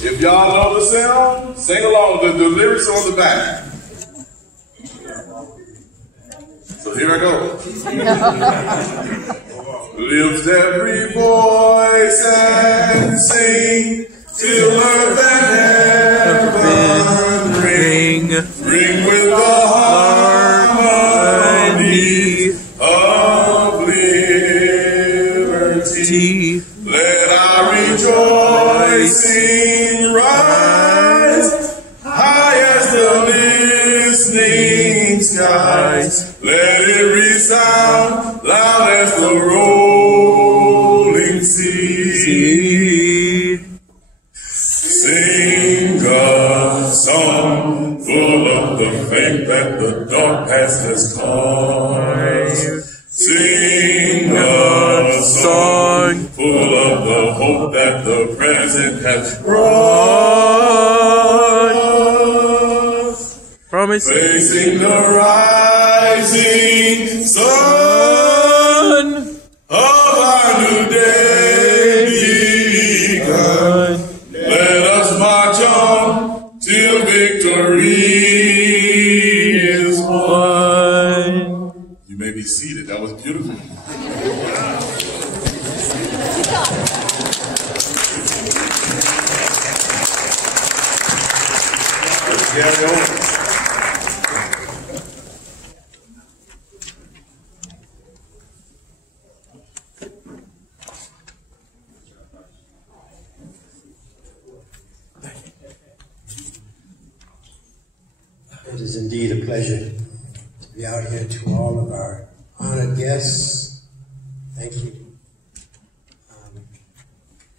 If y'all know the sound, sing along. The lyrics on the back. So here I go. Lift every voice and sing till earth and heaven ring with the harmony of liberty. Let our rejoicing rise high as the listening skies. Let it resound loud as the rolling sea. Sing a song full of the faith that the dark past has caused. Sing a song full of the hope that the present has brought. Promise. Facing the rising sun of our new day begun. Let us march on till victory is won. You may be seated. That was beautiful. Let's carry on. It is indeed a pleasure to be out here. To all of our honored guests, thank you.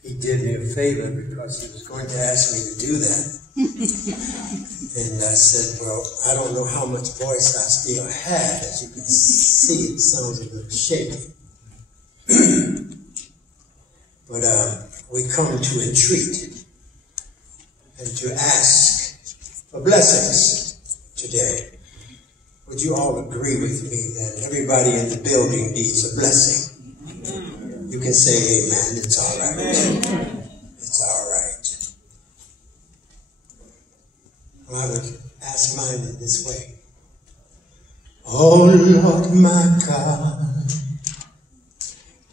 He did me a favor because he was going to ask me to do that. And I said, well, I don't know how much voice I still have. As you can see, it sounds a little shaky. But we come to entreat and to ask for blessings today. Would you all agree with me that everybody in the building needs a blessing? You can say amen. It's all right. It's all right. Well, I would ask mine in this way. Oh Lord my God,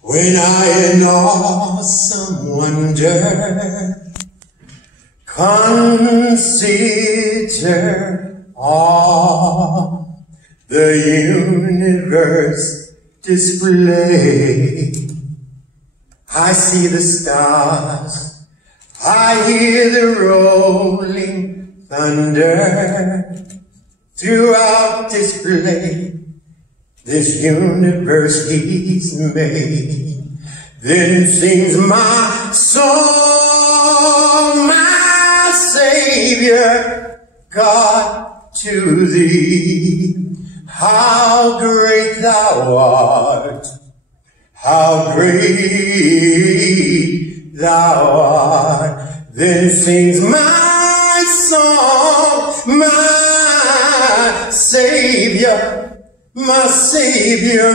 when I in awesome wonder consider all the universe display, I see the stars, I hear the rolling thunder throughout display. This universe He's made. Then sings my soul, my Savior, God, to Thee. How great Thou art! How great Thou art! Then sings my song, my Savior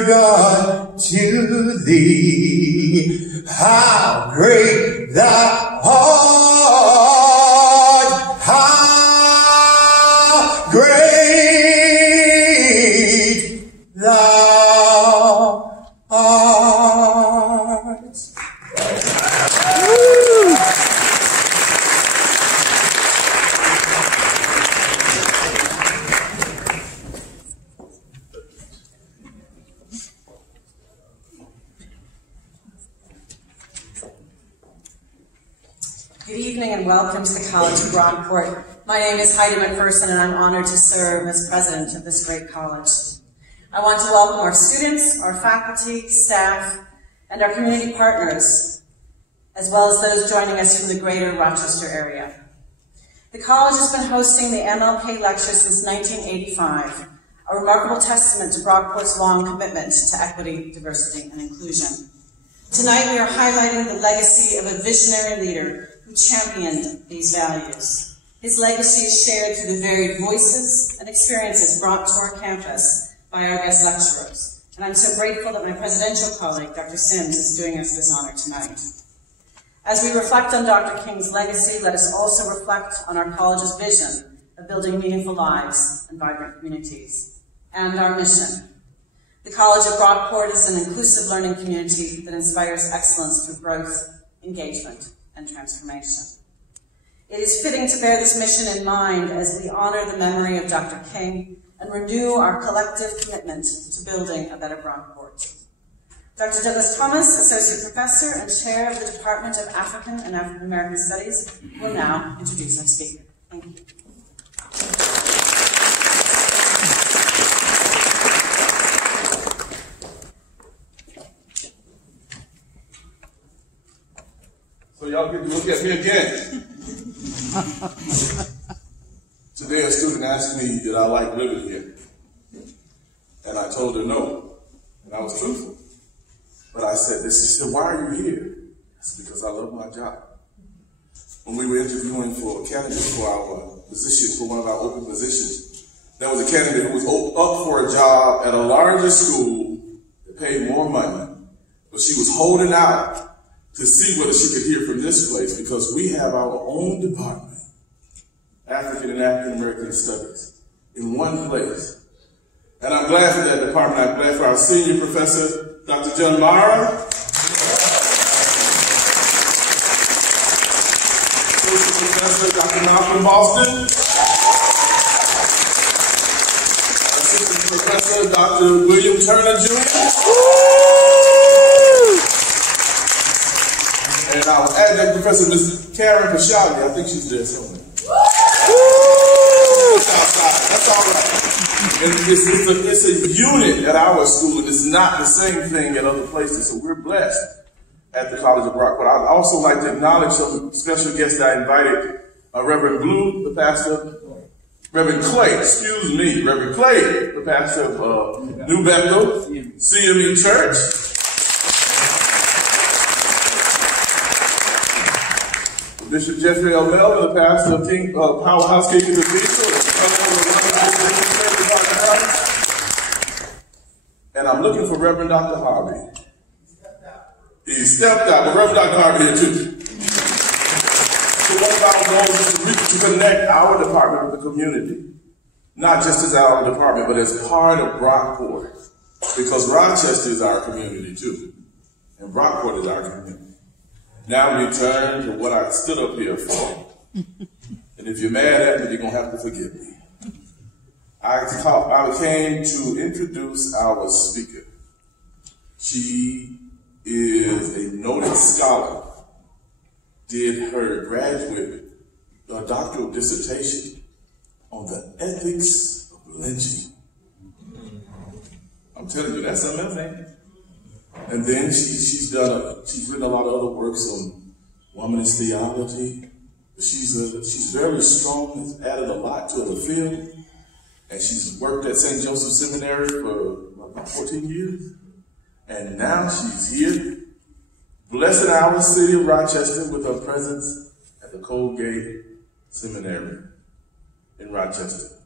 God, to Thee. How great Thou art! How great Thou art! Good evening and welcome to the College of Brockport. My name is Heidemann and I'm honored to serve as president of this great college. I want to welcome our students, our faculty, staff, and our community partners, as well as those joining us from the greater Rochester area. The college has been hosting the MLK Lecture since 1985, a remarkable testament to Brockport's long commitment to equity, diversity, and inclusion. Tonight we are highlighting the legacy of a visionary leader who championed these values. His legacy is shared through the varied voices and experiences brought to our campus by our guest lecturers. And I'm so grateful that my presidential colleague, Dr. Sims, is doing us this honor tonight. As we reflect on Dr. King's legacy, let us also reflect on our college's vision of building meaningful lives and vibrant communities, and our mission. The College of Brockport is an inclusive learning community that inspires excellence through growth, engagement, and transformation. It is fitting to bear this mission in mind as we honor the memory of Dr. King and renew our collective commitment to building a better Brockport. Dr. Douglas Thomas, Associate Professor and Chair of the Department of African and African American Studies, will now introduce our speaker. Thank you. So y'all get to look at me again. Today a student asked me did I like living here. And I told her no. And I was truthful. But I said this. She said, why are you here? I said, because I love my job. When we were interviewing for a candidate for our position, for one of our open positions, there was a candidate who was up for a job at a larger school that paid more money, but she was holding out to see whether she could hear from this place because we have our own department, African and African American Studies, in one place. And I'm glad for that department. I'm glad for our senior professor, Dr. Jen Mahara, associate professor, Dr. Malcolm Boston, assistant professor, Dr. William Turner Jr., and our adjunct professor, Ms. Karen Pashali. I think she's there somewhere. That's all right. And it's a unit at our school, and it's not the same thing at other places. So we're blessed at the College of Brockport. I'd also like to acknowledge some special guests I invited. Reverend Blue, the pastor. Reverend Clay, Reverend Clay, the pastor of New Bethel, CME Church. Bishop Jeffrey L. Melvin, the pastor of Powerhouse King Cathedral. And I'm looking for Reverend Dr. Harvey. He stepped out, but Reverend Dr. Harvey here too. So one of our goals is to connect our department with the community. Not just as our department, but as part of Brockport. Because Rochester is our community too. And Brockport is our community. Now we turn to what I stood up here for. And if you're mad at me, you're going to have to forgive me. I came to introduce our speaker. She is a noted scholar, did her graduate doctoral dissertation on the ethics of lynching. I'm telling you, that's something else, ain't it? And then she's written a lot of other works on womanist theology. She's very strong, has added a lot to the field. And she's worked at St. Joseph Seminary for about 14 years. And now she's here, blessing our city of Rochester with her presence at the Colgate Seminary in Rochester.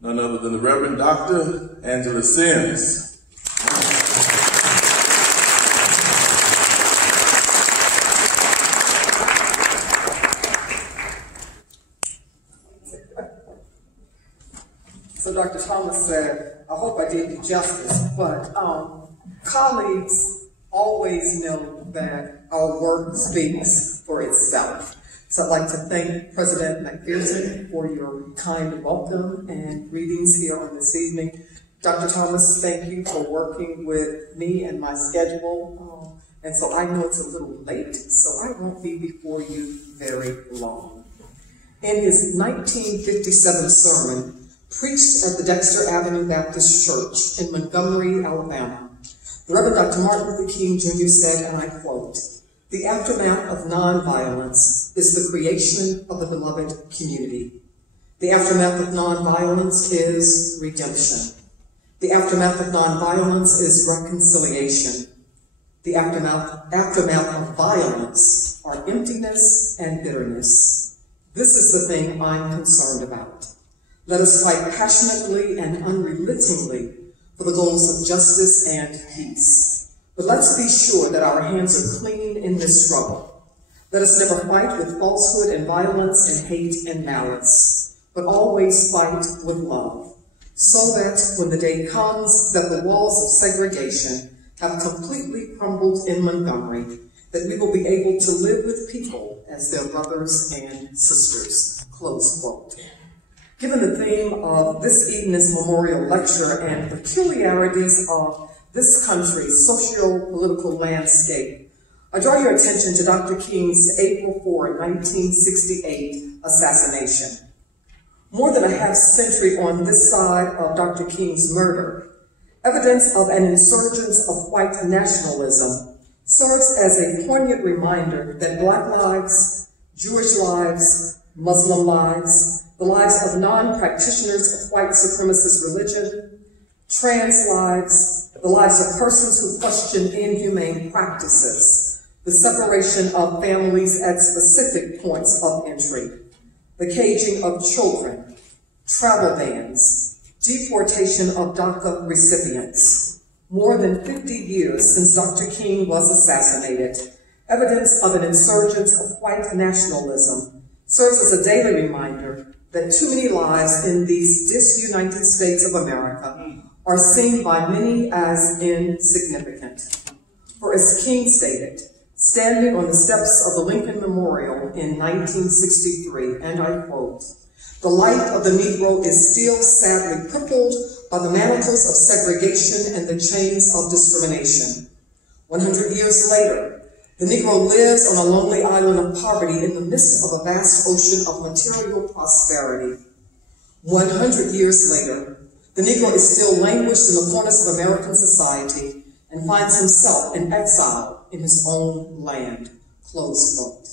None other than the Reverend Dr. Angela Sims. So Dr. Thomas said, I hope I did you justice, but colleagues always know that our work speaks for itself. So I'd like to thank President McPherson for your kind welcome and greetings here on this evening. Dr. Thomas, thank you for working with me and my schedule. And so I know it's a little late, so I won't be before you very long. In his 1957 sermon, preached at the Dexter Avenue Baptist Church in Montgomery, Alabama, the Reverend Dr. Martin Luther King Jr. said, and I quote, "The aftermath of nonviolence is the creation of the beloved community. The aftermath of nonviolence is redemption. The aftermath of nonviolence is reconciliation. The aftermath of violence are emptiness and bitterness. This is the thing I'm concerned about. Let us fight passionately and unrelentingly for the goals of justice and peace. But let's be sure that our hands are clean in this struggle. Let us never fight with falsehood and violence and hate and malice, but always fight with love, so that when the day comes that the walls of segregation have completely crumbled in Montgomery, that we will be able to live with people as their brothers and sisters, close quote. Given the theme of this evening's memorial lecture and peculiarities of this country's socio-political landscape, I draw your attention to Dr. King's April 4, 1968 assassination. More than a half century on this side of Dr. King's murder, evidence of an insurgence of white nationalism serves as a poignant reminder that Black lives, Jewish lives, Muslim lives, the lives of non-practitioners of white supremacist religion, trans lives, the lives of persons who question inhumane practices, the separation of families at specific points of entry, the caging of children, travel bans, deportation of DACA recipients. More than 50 years since Dr. King was assassinated, evidence of an insurgence of white nationalism serves as a daily reminder that too many lives in these disunited states of America are seen by many as insignificant. For as King stated, standing on the steps of the Lincoln Memorial in 1963, and I quote, "The life of the Negro is still sadly crippled by the manacles of segregation and the chains of discrimination. 100 years later, the Negro lives on a lonely island of poverty in the midst of a vast ocean of material prosperity. 100 years later, the Negro is still languished in the corners of American society and finds himself in exile in his own land," close quote.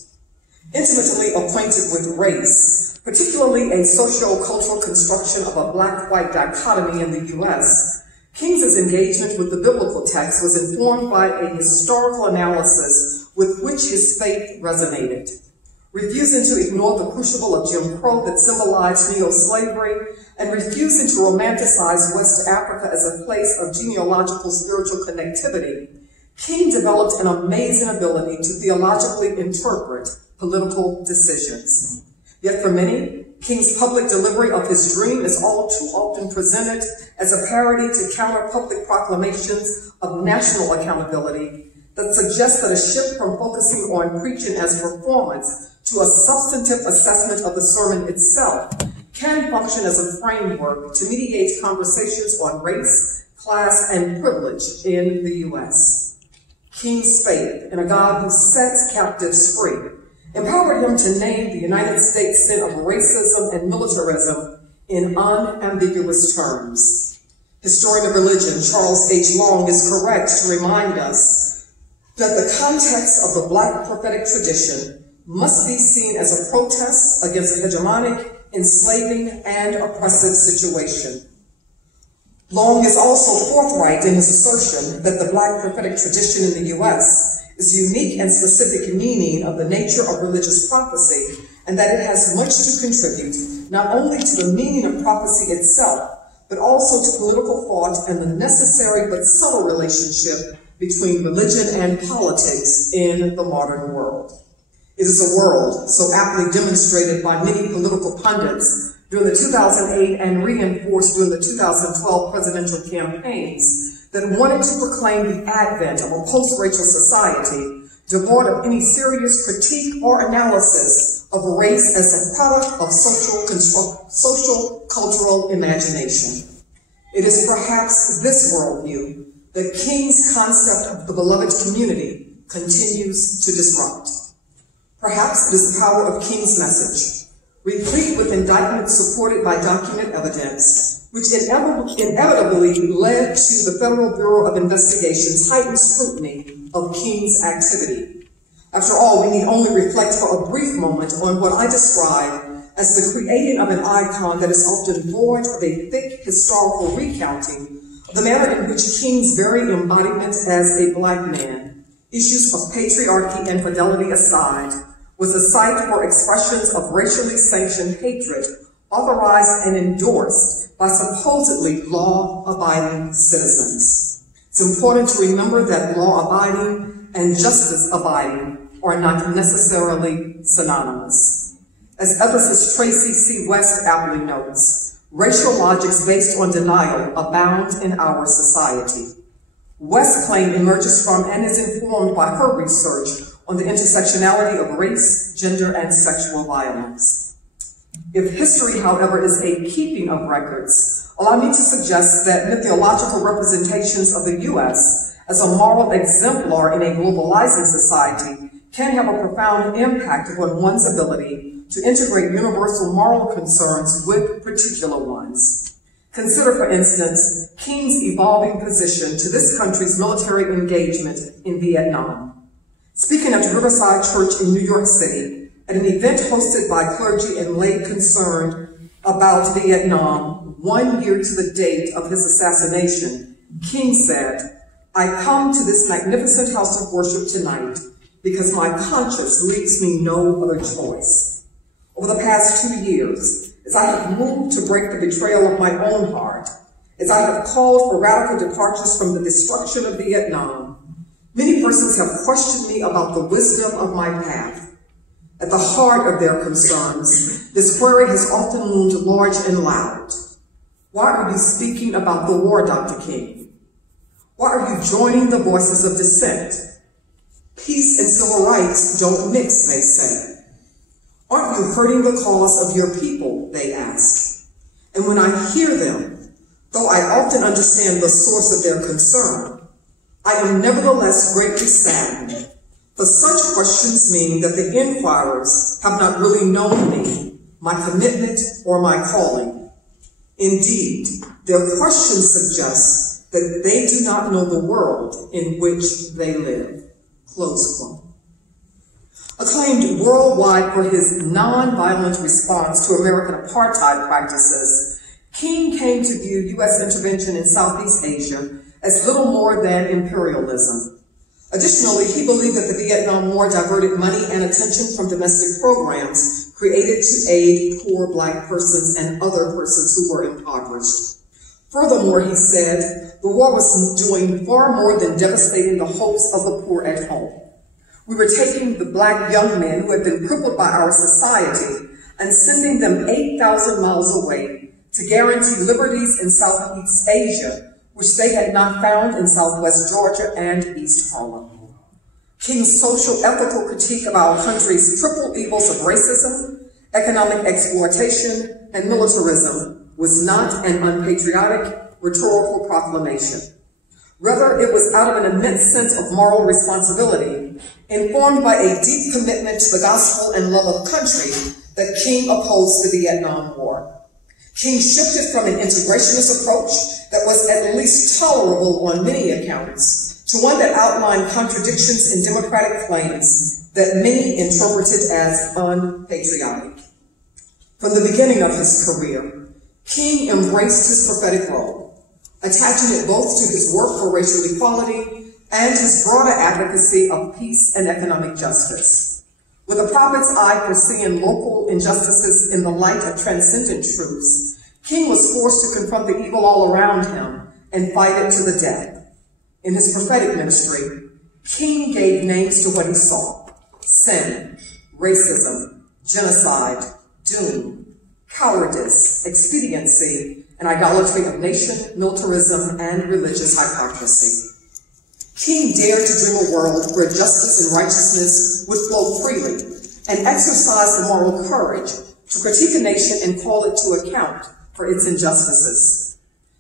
Intimately acquainted with race, particularly a socio-cultural construction of a Black-white dichotomy in the U.S., King's engagement with the biblical text was informed by a historical analysis with which his faith resonated. Refusing to ignore the crucible of Jim Crow that symbolized neo-slavery, and refusing to romanticize West Africa as a place of genealogical spiritual connectivity, King developed an amazing ability to theologically interpret political decisions. Yet for many, King's public delivery of his dream is all too often presented as a parody to counter public proclamations of national accountability that suggest that a shift from focusing on preaching as performance to a substantive assessment of the sermon itself can function as a framework to mediate conversations on race, class, and privilege in the U.S. King's faith in a God who sets captives free empowered him to name the United States sin of racism and militarism in unambiguous terms. Historian of religion Charles H. Long is correct to remind us that the context of the Black prophetic tradition must be seen as a protest against a hegemonic, enslaving, and oppressive situation. Long is also forthright in his assertion that the Black prophetic tradition in the U.S. is unique and specific meaning of the nature of religious prophecy, and that it has much to contribute, not only to the meaning of prophecy itself, but also to political thought and the necessary but subtle relationship between religion and politics in the modern world. It is a world so aptly demonstrated by many political pundits during the 2008 and reinforced during the 2012 presidential campaigns that wanted to proclaim the advent of a post-racial society devoid of any serious critique or analysis of race as a product of social cultural imagination. It is perhaps this worldview that King's concept of the beloved community continues to disrupt. Perhaps it is the power of King's message, replete with indictments supported by document evidence, which inevitably led to the Federal Bureau of Investigation's heightened scrutiny of King's activity. After all, we need only reflect for a brief moment on what I describe as the creating of an icon that is often void of a thick historical recounting of the manner in which King's very embodiment as a Black man, issues of patriarchy and fidelity aside, was a site for expressions of racially sanctioned hatred authorized and endorsed by supposedly law-abiding citizens. It's important to remember that law-abiding and justice-abiding are not necessarily synonymous. As ethicist Tracy C. West aptly notes, racial logics based on denial abound in our society. West's claim emerges from and is informed by her research on the intersectionality of race, gender, and sexual violence. If history, however, is a keeping of records, allow me to suggest that mythological representations of the U.S. as a moral exemplar in a globalizing society can have a profound impact upon one's ability to integrate universal moral concerns with particular ones. Consider, for instance, King's evolving position to this country's military engagement in Vietnam. Speaking at Riverside Church in New York City, at an event hosted by clergy and lay concerned about Vietnam 1 year to the date of his assassination, King said, "I come to this magnificent house of worship tonight because my conscience leaves me no other choice. Over the past 2 years, as I have moved to break the betrayal of my own heart, as I have called for radical departures from the destruction of Vietnam, many persons have questioned me about the wisdom of my path. At the heart of their concerns, this query has often loomed large and loud. Why are you speaking about the war, Dr. King? Why are you joining the voices of dissent? Peace and civil rights don't mix, they say. Aren't you hurting the cause of your people, they ask. And when I hear them, though I often understand the source of their concern, I am nevertheless greatly saddened. For such questions mean that the inquirers have not really known me, my commitment, or my calling. Indeed, their questions suggest that they do not know the world in which they live." Close quote. Acclaimed worldwide for his nonviolent response to American apartheid practices, King came to view U.S. intervention in Southeast Asia as little more than imperialism. Additionally, he believed that the Vietnam War diverted money and attention from domestic programs created to aid poor Black persons and other persons who were impoverished. Furthermore, he said, the war was doing far more than devastating the hopes of the poor at home. We were taking the Black young men who had been crippled by our society and sending them 8,000 miles away to guarantee liberties in Southeast Asia, which they had not found in Southwest Georgia and East Harlem. King's social ethical critique of our country's triple evils of racism, economic exploitation, and militarism was not an unpatriotic rhetorical proclamation. Rather, it was out of an immense sense of moral responsibility, informed by a deep commitment to the gospel and love of country, that King opposed the Vietnam War. King shifted from an integrationist approach that was at least tolerable on many accounts to one that outlined contradictions in democratic claims that many interpreted as unpatriotic. From the beginning of his career, King embraced his prophetic role, attaching it both to his work for racial equality and his broader advocacy of peace and economic justice. With a prophet's eye for seeing local injustices in the light of transcendent truths, King was forced to confront the evil all around him and fight it to the death. In his prophetic ministry, King gave names to what he saw: sin, racism, genocide, doom, cowardice, expediency, and idolatry of nation, militarism, and religious hypocrisy. King dared to dream a world where justice and righteousness would flow freely and exercise the moral courage to critique a nation and call it to account for its injustices.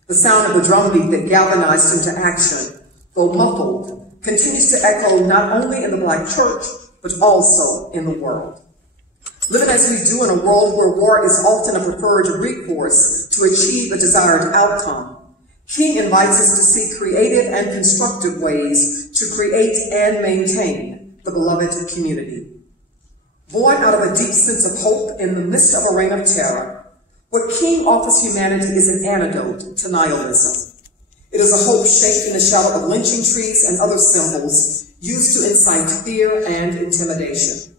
The sound of the drumbeat that galvanized him to action, though muffled, continues to echo not only in the Black church, but also in the world. Living as we do in a world where war is often a preferred recourse to achieve a desired outcome, King invites us to see creative and constructive ways to create and maintain the beloved community. Born out of a deep sense of hope in the midst of a reign of terror, what King offers humanity is an antidote to nihilism. It is a hope shaped in the shadow of lynching trees and other symbols used to incite fear and intimidation.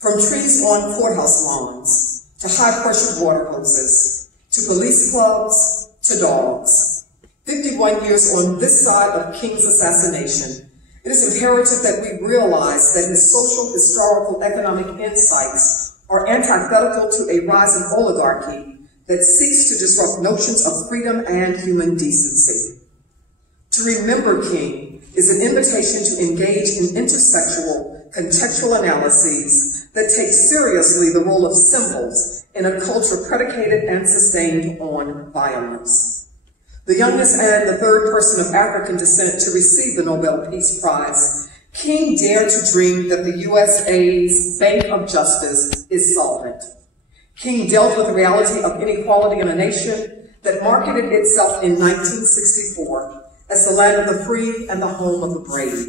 From trees on courthouse lawns, to high-pressure water hoses, to police clubs, to dogs. 51 years on this side of King's assassination, It is imperative that we realize that his social, historical, economic insights are antithetical to a rising oligarchy that seeks to disrupt notions of freedom and human decency. To remember King is an invitation to engage in intersexual, contextual analyses that take seriously the role of symbols in a culture predicated and sustained on violence. The youngest and the third person of African descent to receive the Nobel Peace Prize, King dared to dream that the USA's Bank of Justice is solvent. King dealt with the reality of inequality in a nation that marketed itself in 1964 as the land of the free and the home of the brave,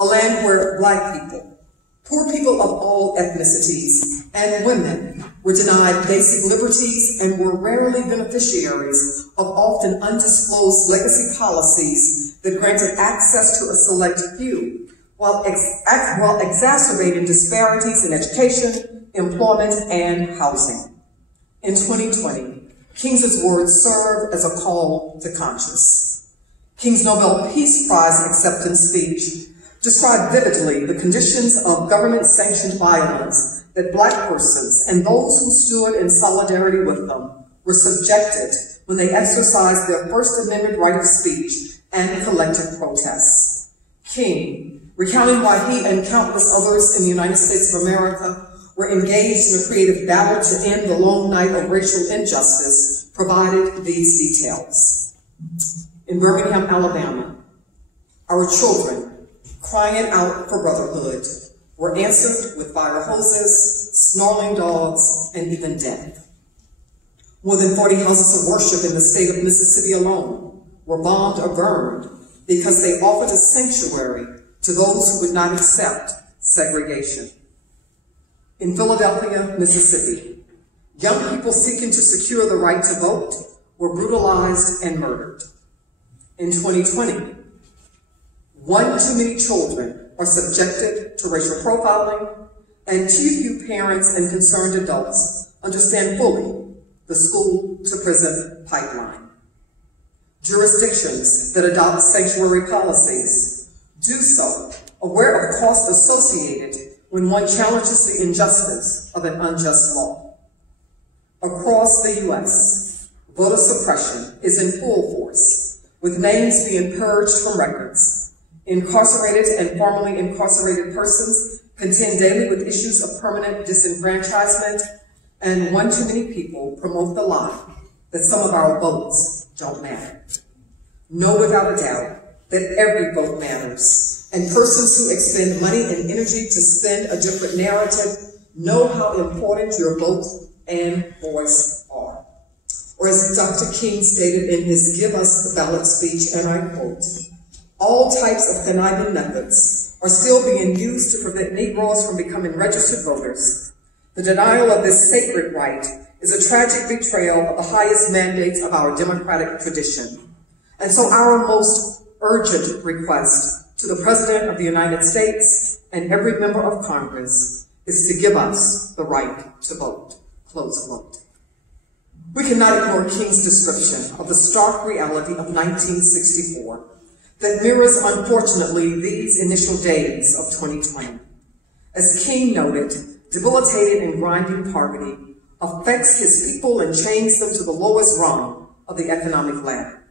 a land where Black people, poor people of all ethnicities, and women were denied basic liberties and were rarely beneficiaries of often undisclosed legacy policies that granted access to a select few, while exacerbating disparities in education, employment, and housing. In 2020, King's words serve as a call to conscience. King's Nobel Peace Prize acceptance speech described vividly the conditions of government-sanctioned violence that Black persons and those who stood in solidarity with them were subjected when they exercised their First Amendment right of speech and collective protests. King, recounting why he and countless others in the United States of America were engaged in a creative battle to end the long night of racial injustice, provided these details. In Birmingham, Alabama, our children, crying out for brotherhood, were answered with fire hoses, snarling dogs, and even death. More than 40 houses of worship in the state of Mississippi alone were bombed or burned because they offered a sanctuary to those who would not accept segregation. In Philadelphia, Mississippi, young people seeking to secure the right to vote were brutalized and murdered. In 2020, one too many children are subjected to racial profiling, and too few parents and concerned adults understand fully the school-to-prison pipeline. Jurisdictions that adopt sanctuary policies do so aware of costs associated when one challenges the injustice of an unjust law. Across the U.S., voter suppression is in full force, with names being purged from records. Incarcerated and formerly incarcerated persons contend daily with issues of permanent disenfranchisement, and one too many people promote the lie that some of our votes don't matter. Know without a doubt that every vote matters, and persons who expend money and energy to spin a different narrative know how important your vote and voice are. Or as Dr. King stated in his Give Us the Ballot speech, and I quote, "All types of conniving methods are still being used to prevent Negroes from becoming registered voters. The denial of this sacred right is a tragic betrayal of the highest mandates of our democratic tradition. And so our most urgent request to the President of the United States and every member of Congress is to give us the right to vote." Close quote. We cannot ignore King's description of the stark reality of 1964 that mirrors, unfortunately, these initial days of 2020. As King noted, debilitating and grinding poverty affects his people and chains them to the lowest rung of the economic ladder.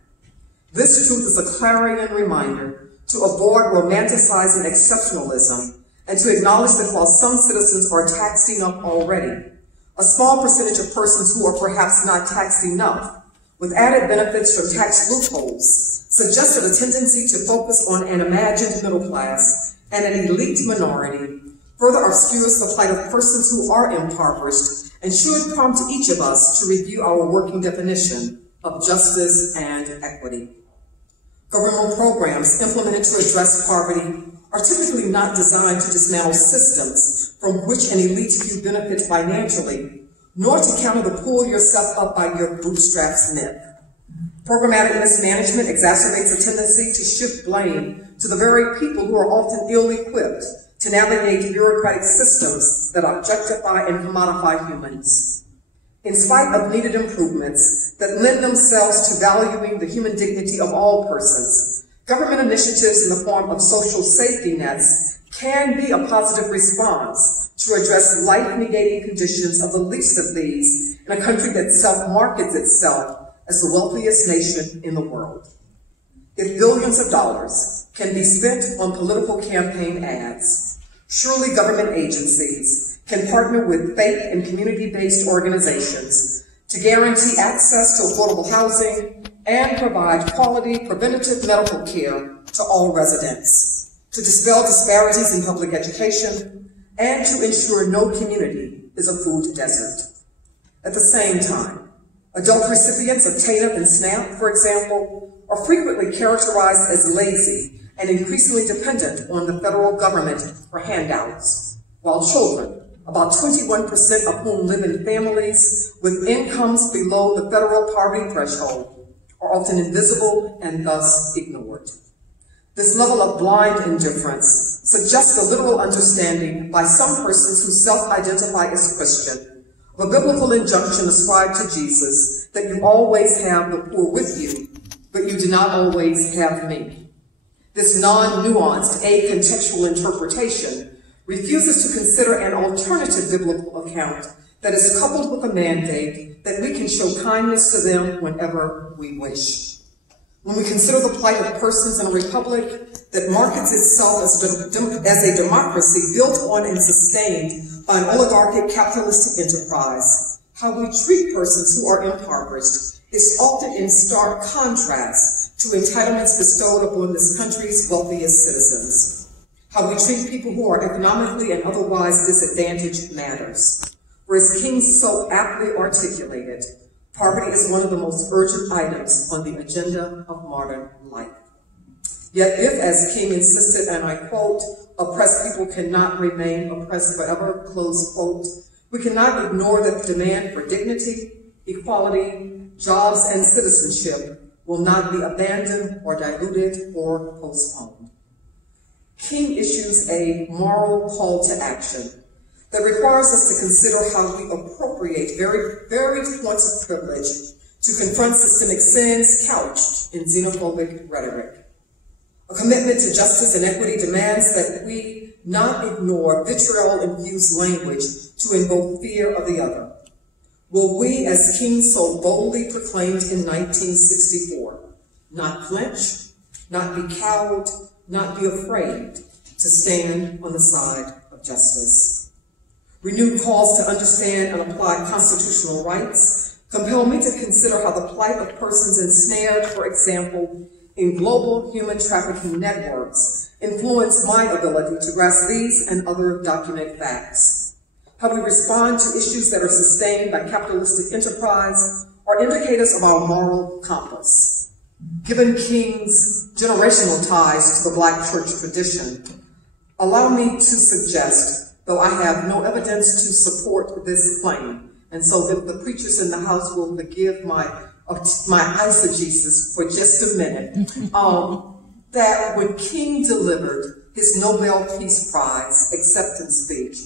This truth is a clarion reminder to avoid romanticizing exceptionalism and to acknowledge that while some citizens are taxed enough already, a small percentage of persons who are perhaps not taxed enough, with added benefits from tax loopholes, suggested a tendency to focus on an imagined middle class and an elite minority, further obscures the plight of persons who are impoverished and should prompt each of us to review our working definition of justice and equity. Governmental programs implemented to address poverty are typically not designed to dismantle systems from which an elite few benefit financially, nor to counter the pull yourself up by your bootstraps myth. Programmatic mismanagement exacerbates a tendency to shift blame to the very people who are often ill-equipped to navigate bureaucratic systems that objectify and commodify humans. In spite of needed improvements that lend themselves to valuing the human dignity of all persons, Government initiatives in the form of social safety nets can be a positive response to address life-negating conditions of the least of these in a country that self-markets itself as the wealthiest nation in the world. If billions of dollars can be spent on political campaign ads, surely government agencies can partner with faith and community-based organizations to guarantee access to affordable housing and provide quality preventative medical care to all residents, to dispel disparities in public education, and to ensure no community is a food desert. At the same time, adult recipients of TANF and SNAP, for example, are frequently characterized as lazy and increasingly dependent on the federal government for handouts, while children, about 21% of whom live in families with incomes below the federal poverty threshold, are often invisible and thus ignored. This level of blind indifference suggests a literal understanding by some persons who self-identify as Christian of a biblical injunction ascribed to Jesus that you always have the poor with you, but you do not always have me. This non-nuanced, acontextual interpretation refuses to consider an alternative biblical account that is coupled with a mandate that we can show kindness to them whenever we wish. When we consider the plight of persons in a republic that markets itself as a democracy built on and sustained by an oligarchic capitalistic enterprise, how we treat persons who are impoverished is often in stark contrast to entitlements bestowed upon this country's wealthiest citizens. How we treat people who are economically and otherwise disadvantaged matters. For as King so aptly articulated, poverty is one of the most urgent items on the agenda of modern life. Yet if, as King insisted, and I quote, oppressed people cannot remain oppressed forever, close quote, we cannot ignore that the demand for dignity, equality, jobs, and citizenship will not be abandoned or diluted or postponed. King issues a moral call to action that requires us to consider how we appropriate varied points of privilege to confront systemic sins couched in xenophobic rhetoric. A commitment to justice and equity demands that we not ignore vitriol-infused language to invoke fear of the other. Will we, as King so boldly proclaimed in 1964, not flinch, not be cowed, not be afraid to stand on the side of justice? Renewed calls to understand and apply constitutional rights compel me to consider how the plight of persons ensnared, for example, in global human trafficking networks influence my ability to grasp these and other documented facts. How we respond to issues that are sustained by capitalistic enterprise are indicators of our moral compass. Given King's generational ties to the Black church tradition, allow me to suggest, though I have no evidence to support this claim, and so if the preachers in the house will forgive my eisegesis for just a minute, that when King delivered his Nobel Peace Prize acceptance speech,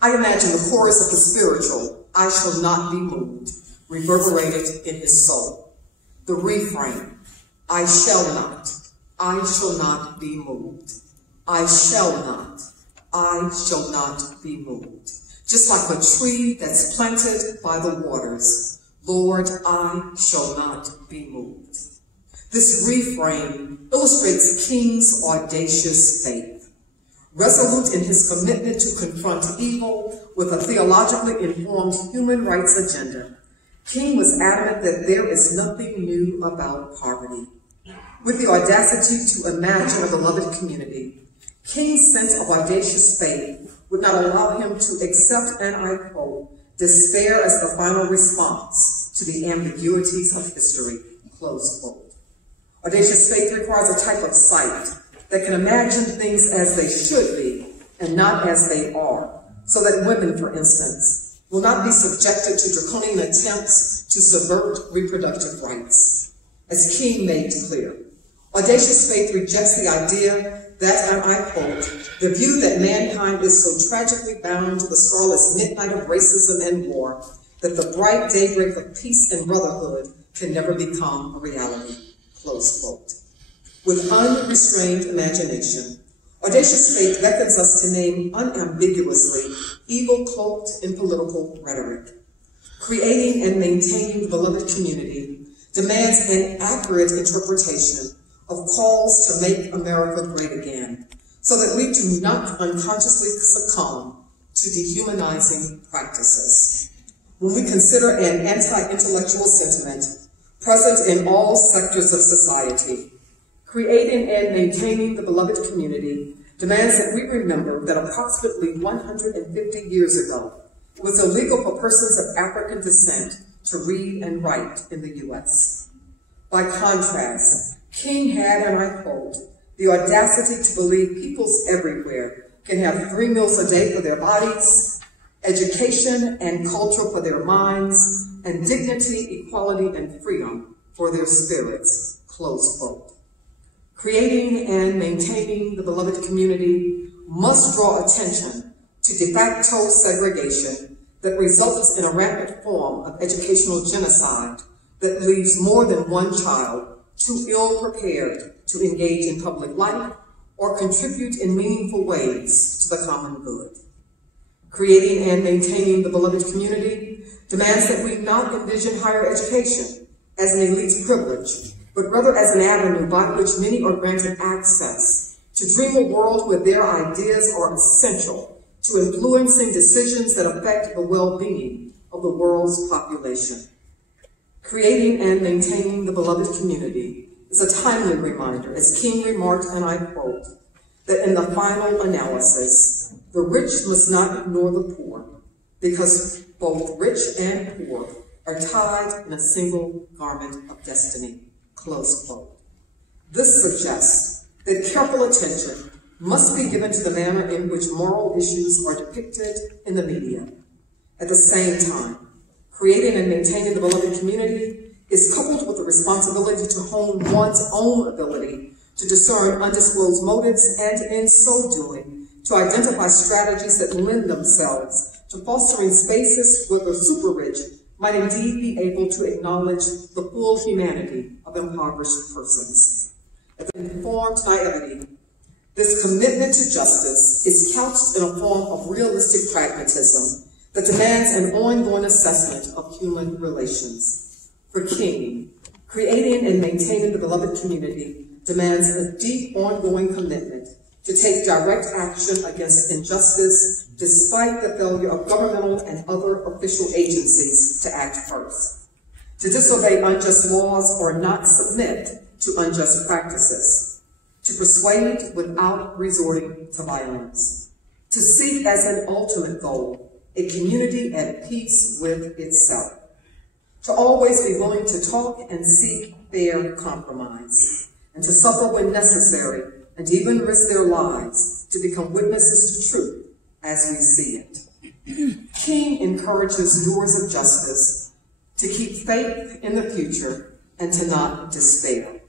I imagine the chorus of the spiritual, I shall not be moved, reverberated in his soul. The refrain, I shall not be moved. I shall not be moved. Just like a tree that's planted by the waters, Lord, I shall not be moved. This refrain illustrates King's audacious faith. Resolute in his commitment to confront evil with a theologically informed human rights agenda, King was adamant that there is nothing new about poverty. With the audacity to imagine a beloved community, King's sense of audacious faith would not allow him to accept, and I quote, despair as the final response to the ambiguities of history, close quote. Audacious faith requires a type of sight that can imagine things as they should be and not as they are, so that women, for instance, will not be subjected to draconian attempts to subvert reproductive rights. As King made clear, audacious faith rejects the idea that, and I quote, the view that mankind is so tragically bound to the starless midnight of racism and war that the bright daybreak of peace and brotherhood can never become a reality, close quote. With unrestrained imagination, audacious faith beckons us to name unambiguously evil cloaked in political rhetoric. Creating and maintaining the beloved community demands an accurate interpretation of calls to make America great again, so that we do not unconsciously succumb to dehumanizing practices. When we consider an anti-intellectual sentiment present in all sectors of society, creating and maintaining the beloved community demands that we remember that approximately 150 years ago, it was illegal for persons of African descent to read and write in the U.S. By contrast, King had, and I quote, the audacity to believe peoples everywhere can have 3 meals a day for their bodies, education and culture for their minds, and dignity, equality, and freedom for their spirits, close quote. Creating and maintaining the beloved community must draw attention to de facto segregation that results in a rampant form of educational genocide that leaves more than one child too ill prepared to engage in public life or contribute in meaningful ways to the common good. Creating and maintaining the beloved community demands that we not envision higher education as an elite privilege, but rather as an avenue by which many are granted access to dream a world where their ideas are essential to influencing decisions that affect the well-being of the world's population. Creating and maintaining the beloved community is a timely reminder, as King remarked, and I quote, that in the final analysis, the rich must not ignore the poor, because both rich and poor are tied in a single garment of destiny, close quote. This suggests that careful attention must be given to the manner in which moral issues are depicted in the media. At the same time, creating and maintaining the beloved community is coupled with the responsibility to hone one's own ability to discern undisclosed motives and, in so doing, to identify strategies that lend themselves to fostering spaces where the super-rich might indeed be able to acknowledge the full humanity of impoverished persons. As informed naivety, this commitment to justice is couched in a form of realistic pragmatism that demands an ongoing assessment of human relations. For King, creating and maintaining the beloved community demands a deep, ongoing commitment to take direct action against injustice despite the failure of governmental and other official agencies to act first, to disobey unjust laws or not submit to unjust practices, to persuade without resorting to violence, to seek as an ultimate goal a community at peace with itself, to always be willing to talk and seek fair compromise, and to suffer when necessary and even risk their lives to become witnesses to truth as we see it. King encourages doers of justice to keep faith in the future and to not despair.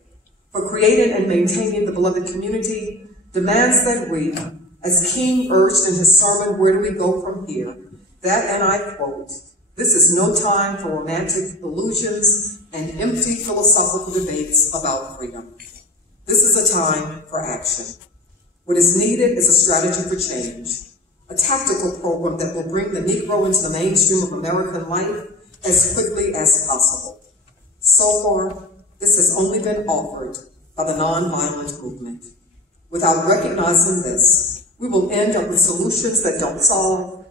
For creating and maintaining the beloved community demands that we, as King urged in his sermon, Where Do We Go From Here? That, and I quote, "This is no time for romantic illusions and empty philosophical debates about freedom. This is a time for action. What is needed is a strategy for change, a tactical program that will bring the Negro into the mainstream of American life as quickly as possible. So far, this has only been offered by the nonviolent movement. Without recognizing this, we will end up with solutions that don't solve,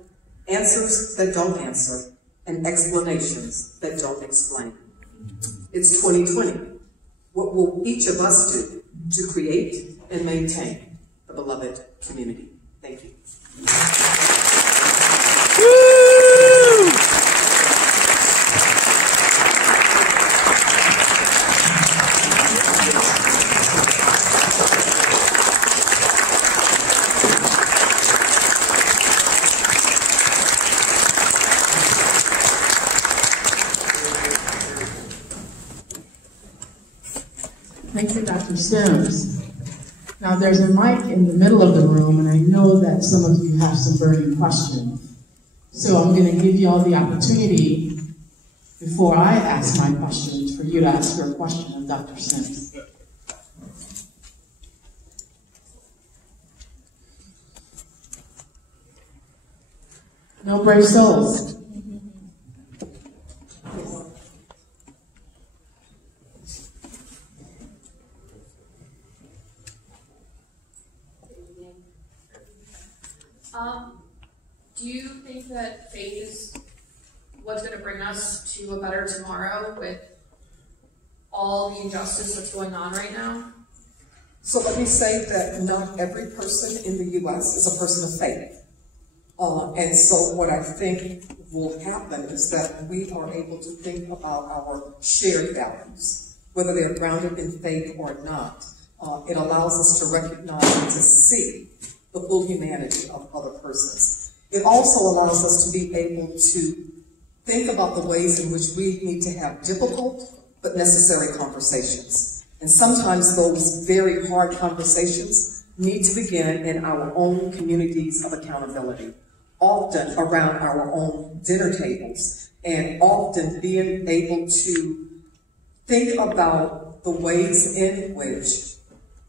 answers that don't answer, and explanations that don't explain. It's 2020. What will each of us do to create and maintain the beloved community? Thank you. Woo! Thank you, Dr. Sims. Now, there's a mic in the middle of the room, and I know that some of you have some burning questions. So I'm going to give you all the opportunity, before I ask my questions, for you to ask your question of Dr. Sims. No brave souls. Do you think that faith is what's going to bring us to a better tomorrow with all the injustice that's going on right now? So let me say that not every person in the U.S. is a person of faith. And so what I think will happen is that we are able to think about our shared values, whether they're grounded in faith or not. It allows us to recognize and to see the full humanity of other persons. It also allows us to be able to think about the ways in which we need to have difficult but necessary conversations. And sometimes those very hard conversations need to begin in our own communities of accountability, often around our own dinner tables, and often being able to think about the ways in which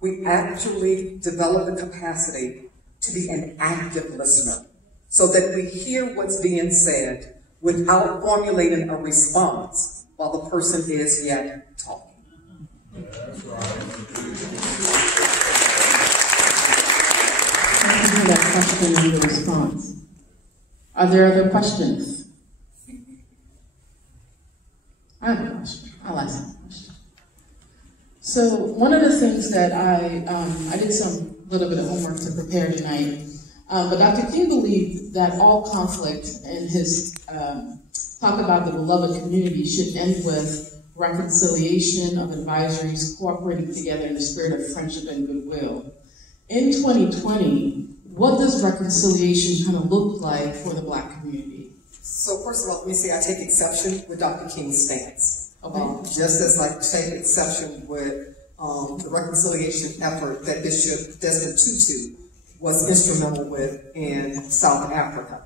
we actually develop the capacity to be an active listener, so that we hear what's being said without formulating a response while the person is yet talking. That's right. Thank you for that question and the response. Are there other questions? I have a question. I'll ask a question. So one of the things that I did some little bit of homework to prepare tonight, but Dr. King believed that all conflict in his talk about the beloved community should end with reconciliation of advisories cooperating together in the spirit of friendship and goodwill. In 2020, what does reconciliation kind of look like for the Black community? So first of all, let me say I take exception with Dr. King's stance. Okay. Just as I take exception with the reconciliation effort that Bishop Desmond Tutu was instrumental with in South Africa.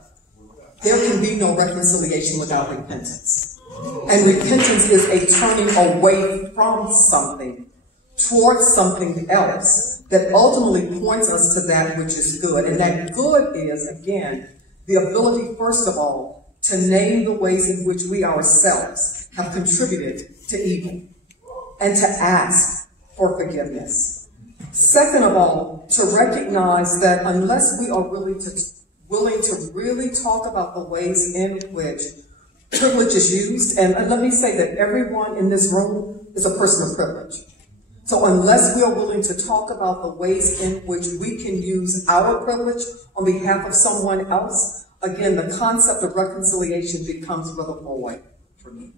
There can be no reconciliation without repentance. And repentance is a turning away from something towards something else that ultimately points us to that which is good. And that good is, again, the ability, first of all, to name the ways in which we ourselves have contributed to evil and to ask for forgiveness. Second of all, to recognize that unless we are willing to really talk about the ways in which privilege is used, and let me say that everyone in this room is a person of privilege. So unless we are willing to talk about the ways in which we can use our privilege on behalf of someone else, again, the concept of reconciliation becomes rather void for me.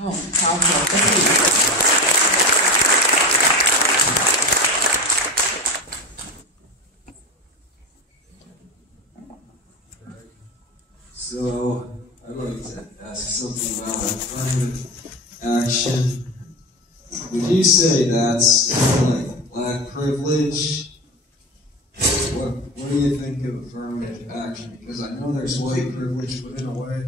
Oh, powerful. Thank you. So, I'd like to ask something about affirmative action. Would you say that's kind of like Black privilege? What do you think of affirmative action? Because I know there's white privilege, but in a way,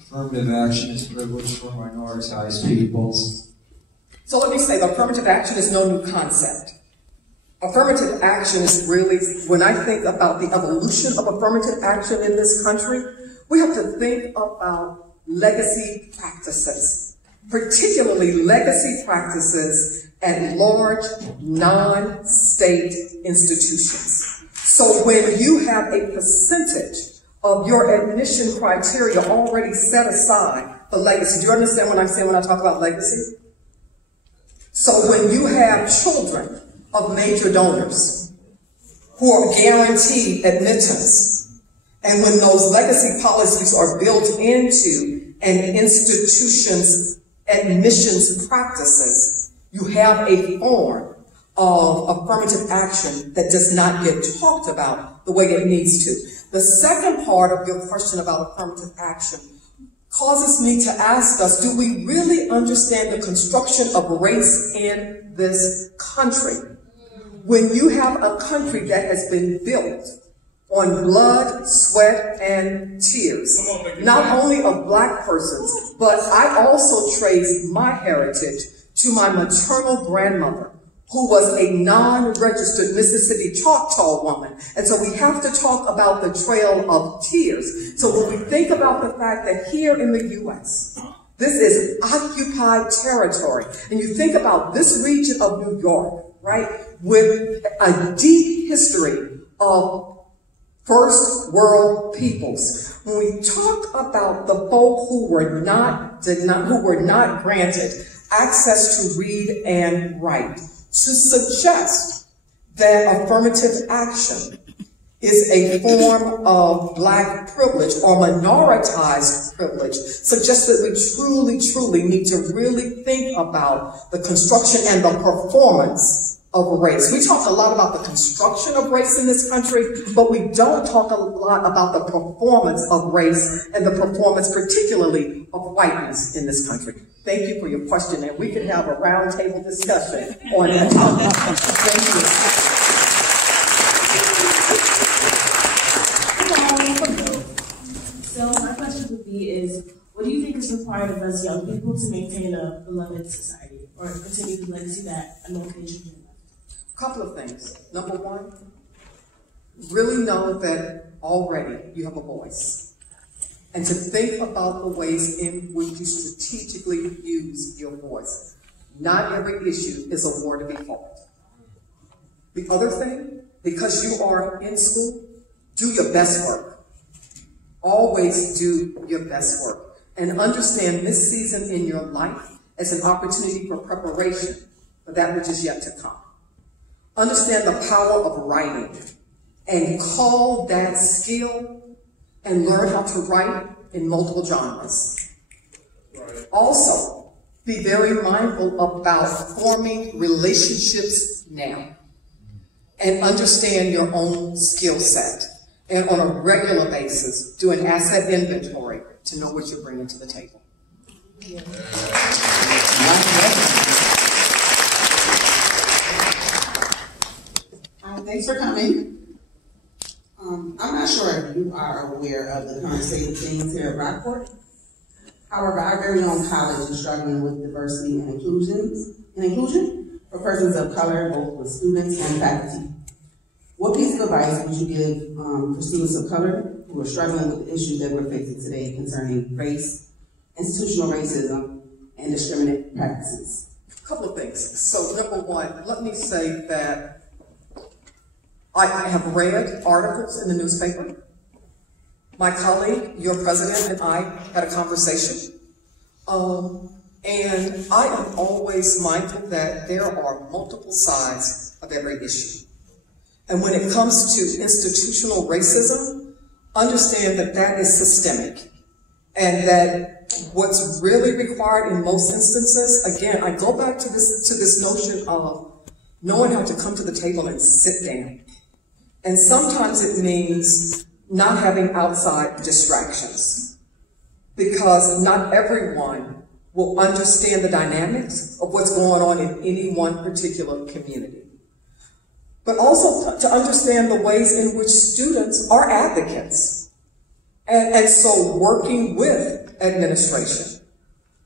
affirmative action is privilege for minoritized peoples. So let me say, the affirmative action is no new concept. Affirmative action is really, when I think about the evolution of affirmative action in this country, we have to think about legacy practices, particularly legacy practices at large non-state institutions. So when you have a percentage of your admission criteria already set aside for legacy, do you understand what I'm saying when I talk about legacy? So when you have children of major donors who are guaranteed admittance, and when those legacy policies are built into an institution's admissions practices, you have a form of affirmative action that does not get talked about the way it needs to. The second part of your question about affirmative action causes me to ask us, do we really understand the construction of race in this country? When you have a country that has been built on blood, sweat, and tears, not only of Black persons, but I also trace my heritage to my maternal grandmother, who was a non-registered Mississippi Choctaw woman. And so we have to talk about the Trail of Tears. So when we think about the fact that here in the U.S., this is occupied territory, and you think about this region of New York, right, with a deep history of first world peoples. When we talk about the folk who were not granted access to read and write, to suggest that affirmative action is a form of Black privilege or minoritized privilege suggests that we truly need to really think about the construction and the performance of race. We talk a lot about the construction of race in this country, but we don't talk a lot about the performance of race and the performance particularly of whiteness in this country. Thank you for your question, and we can have a roundtable discussion on that topic. Thank you. So my question would be is, what do you think is required of us young people to maintain a beloved society or continue the legacy that an occasion has? A couple of things. Number one, really know that already you have a voice. And to think about the ways in which you strategically use your voice. Not every issue is a war to be fought. The other thing, because you are in school, do your best work. Always do your best work. And understand this season in your life as an opportunity for preparation for that which is yet to come. Understand the power of writing and call that skill and learn how to write in multiple genres. Right. Also, be very mindful about forming relationships now and understand your own skill set. And on a regular basis, do an asset inventory to know what you're bringing to the table. Yeah. Thanks for coming. I'm not sure if you are aware of the current state of things here at Rockport. However, our very own college is struggling with diversity and inclusion for persons of color, both with students and faculty. What piece of advice would you give for students of color who are struggling with the issues that we're facing today concerning race, institutional racism, and discriminatory practices? A couple of things. So number one, let me say that I have read articles in the newspaper. My colleague, your president, and I had a conversation. And I am always mindful that there are multiple sides of every issue. And when it comes to institutional racism, understand that that is systemic. And that what's really required in most instances, again, I go back to this notion of knowing how to come to the table and sit down. And sometimes it means not having outside distractions, because not everyone will understand the dynamics of what's going on in any one particular community. But also to understand the ways in which students are advocates. And so working with administration,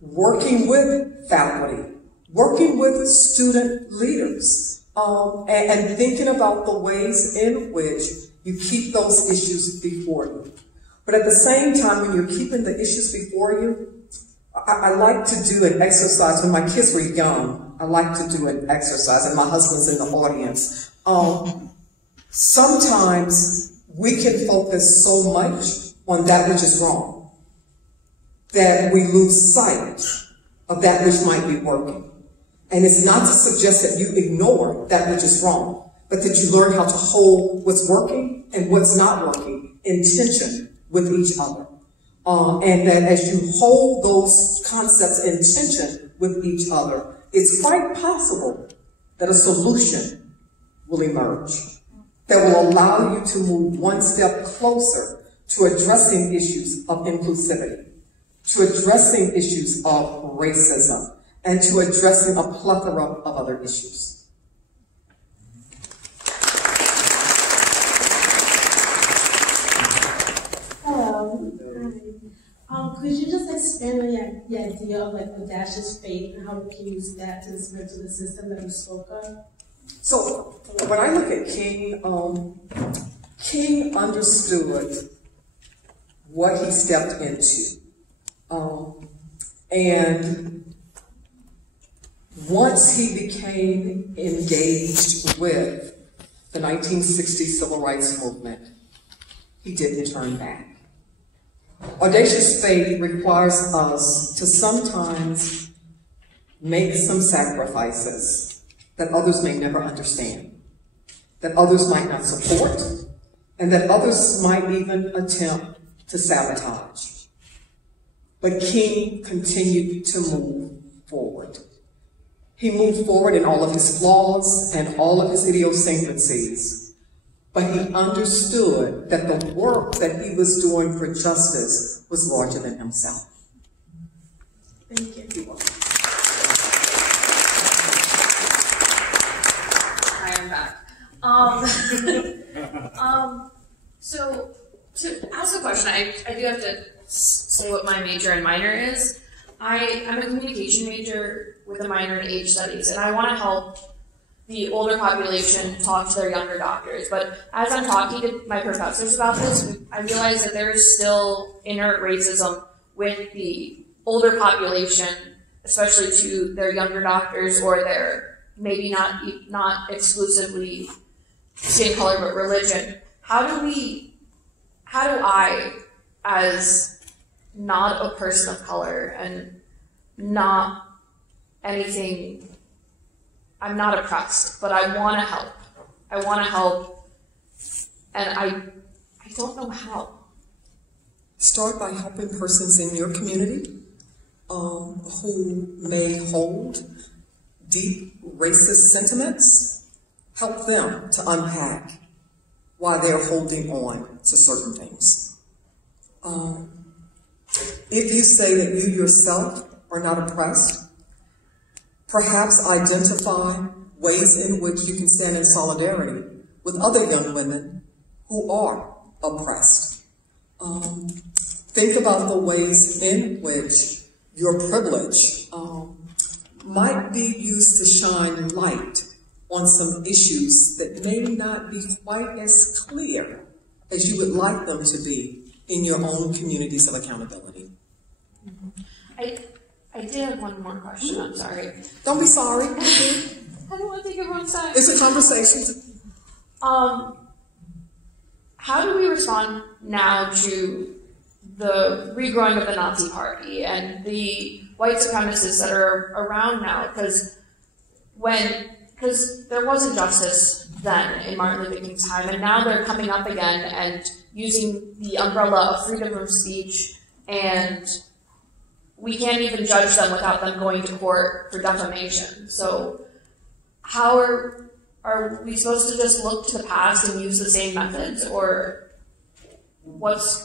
working with faculty, working with student leaders, and thinking about the ways in which you keep those issues before you. But at the same time, when you're keeping the issues before you, I like to do an exercise. When my kids were young, I like to do an exercise, and my husband's in the audience. Sometimes we can focus so much on that which is wrong that we lose sight of that which might be working. And it's not to suggest that you ignore that which is wrong, but that you learn how to hold what's working and what's not working in tension with each other. And that as you hold those concepts in tension with each other, it's quite possible that a solution will emerge that will allow you to move one step closer to addressing issues of inclusivity, to addressing issues of racism, and to addressing a plethora of other issues. Hello. Hi. Could you just expand on the idea of like audacious faith and how we can use that to dismantle the system that you spoke of? So when I look at King, King understood what he stepped into. And once he became engaged with the 1960 Civil Rights Movement, he didn't turn back. Audacious faith requires us to sometimes make some sacrifices that others may never understand, that others might not support, and that others might even attempt to sabotage. But King continued to move forward. He moved forward in all of his flaws and all of his idiosyncrasies, but he understood that the work that he was doing for justice was larger than himself. Thank you. You're welcome. I am back. So to ask a question, I do have to say what my major and minor is. I'm a communication major with a minor in age studies, and I want to help the older population talk to their younger doctors. But as I'm talking to my professors about this, I realize that there is still inherent racism with the older population, especially to their younger doctors, or their maybe not exclusively skin color but religion. How do I, as not a person of color and not anything, I'm not oppressed, but I want to help. I want to help, and I don't know how. Start by helping persons in your community who may hold deep racist sentiments. Help them to unpack why they're holding on to certain things. If you say that you yourself are not oppressed, perhaps identify ways in which you can stand in solidarity with other young women who are oppressed. Think about the ways in which your privilege might be used to shine light on some issues that may not be quite as clear as you would like them to be in your own communities of accountability. I did have one more question, I'm sorry. Don't be sorry. I don't want to take everyone's time. It's a conversation. How do we respond now to the regrowing of the Nazi Party and the white supremacists that are around now? Because there was injustice then in Martin Luther King's time, and now they're coming up again and using the umbrella of freedom of speech, and we can't even judge them without them going to court for defamation. So how are we supposed to just look to the past and use the same methods, or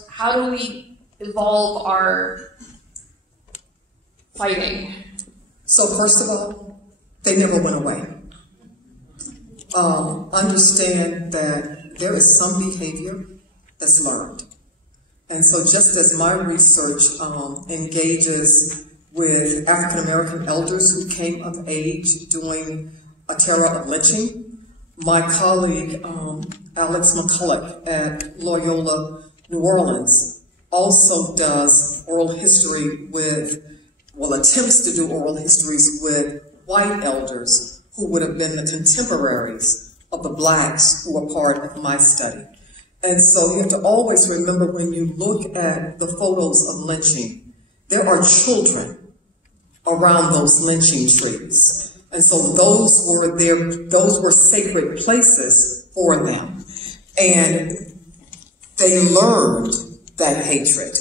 how do we evolve our fighting? So first of all, they never went away. Understand that there is some behavior that's learned. And so just as my research engages with African American elders who came of age during a terror of lynching, my colleague Alex McCulloch at Loyola New Orleans also does oral history attempts to do oral histories with white elders who would have been the contemporaries of the blacks who were part of my study. And so you have to always remember, when you look at the photos of lynching, there are children around those lynching trees. And so those were sacred places for them. And they learned that hatred.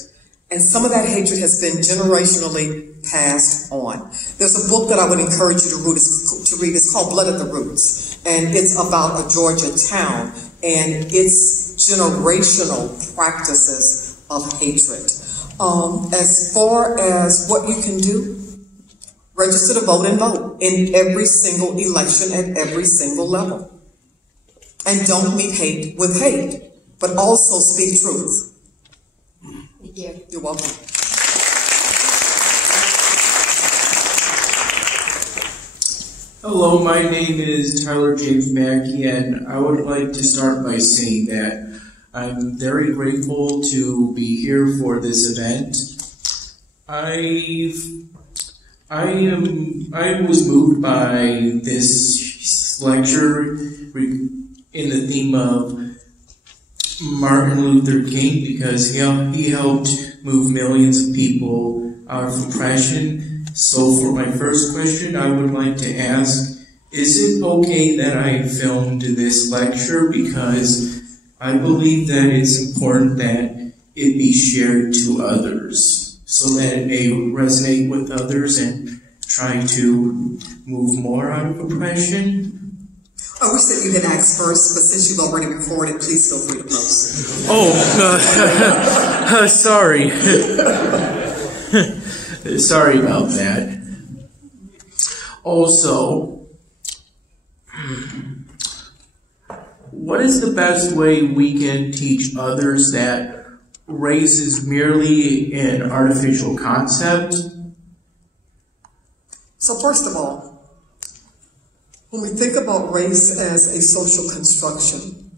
And some of that hatred has been generationally passed on. There's a book that I would encourage you to read. It's called Blood at the Roots. And it's about a Georgia town and its generational practices of hatred. As far as what you can do, register to vote and vote in every single election at every single level. And don't meet hate with hate, but also speak truth. Thank you. You're welcome. Hello, my name is Tyler James Mackey, and I would like to start by saying that I'm very grateful to be here for this event. I was moved by this lecture in the theme of Martin Luther King because he helped move millions of people out of oppression. So for my first question, I would like to ask, is it okay that I filmed this lecture? Because I believe that it's important that it be shared to others so that it may resonate with others and try to move more out of oppression. I wish that you had asked first, but since you've already recorded, please feel free to post. Oh, sorry. Sorry about that. Also, what is the best way we can teach others that race is merely an artificial concept? So first of all, when we think about race as a social construction,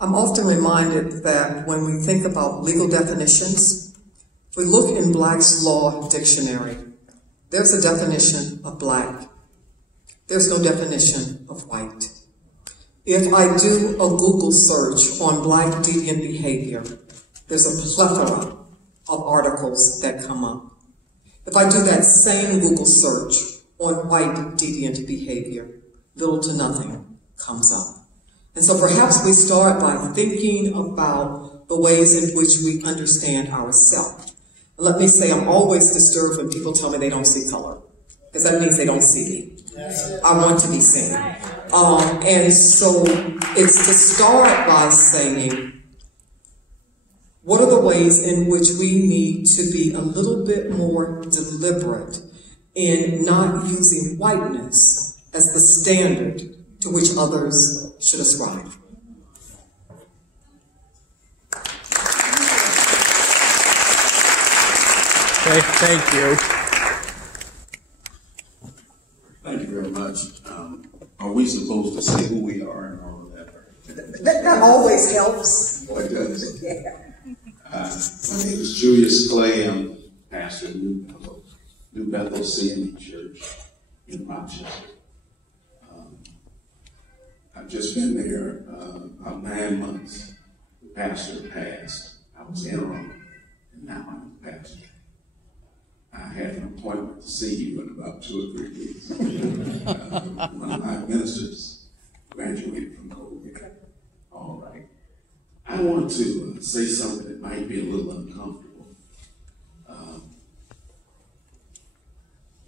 I'm often reminded that when we think about legal definitions, if we look in Black's Law Dictionary, there's a definition of black. There's no definition of white. If I do a Google search on black deviant behavior, there's a plethora of articles that come up. If I do that same Google search on white deviant behavior, little to nothing comes up. And so perhaps we start by thinking about the ways in which we understand ourselves. Let me say I'm always disturbed when people tell me they don't see color, because that means they don't see me. I want to be seen. And so it's to start by saying, what are the ways in which we need to be a little bit more deliberate in not using whiteness as the standard to which others should ascribe? Okay, thank you. Thank you very much. Are we supposed to say who we are and all of that? That always helps. Oh, it does? Yeah. My name is Julius Clay. I'm pastor of New Bethel CME Church in Rochester. I've just been there about 9 months. The pastor passed. I was interim, and now I'm the pastor. I had an appointment to see you in about 2 or 3 weeks. One of my ministers graduated from Colgate. All right. I want to say something that might be a little uncomfortable.